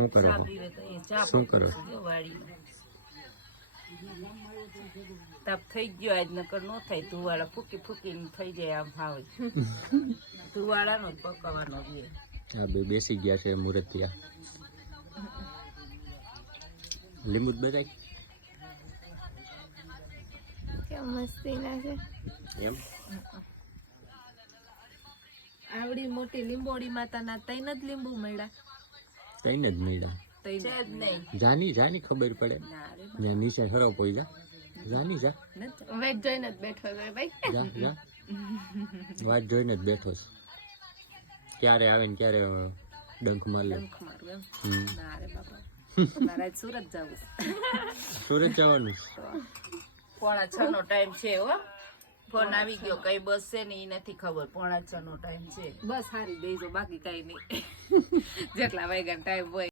શું કરો ચા પીવે તો એ ચા શું કરો વાડીમાં તાપ થઈ ગયો આજ નકર નો થાય ધુવાળા ફૂકી ફૂકીને થઈ જાય આમ ભાવે ધુવાળાનો જ પકવવાનો છે આ બે બેસી ગયા છે મુરતિયા લીંબુ બધાય કેમ મસ્તી ના છે એમ આવડી મોટી લીંબોડી માતાના તૈન જ લીંબુ મળ્યા કઈને જ મળ્યા છે જ નહીં જાની ખબર પડે ના રે જ્યાં નીચે હરો પોઈ જા જાની જા વેટ જોઈને જ બેઠો છે ભાઈ જા વાત જોઈને જ બેઠો છે ક્યારે આવે ને ક્યારે ડંખ માર લે ડંખ મારું એમ ના રે બાપા મારે આજ સુરત જવું સુરત જવાનું 5:45 નો ટાઈમ છે હો ફોન આવી ગયો કઈ બસ છે ને એ નથી ખબર 5:45 નો ટાઈમ છે બસ સારી દેજો બાકી કઈ નહીં જેટલા વાગ્યાનો ટાઈમ હોય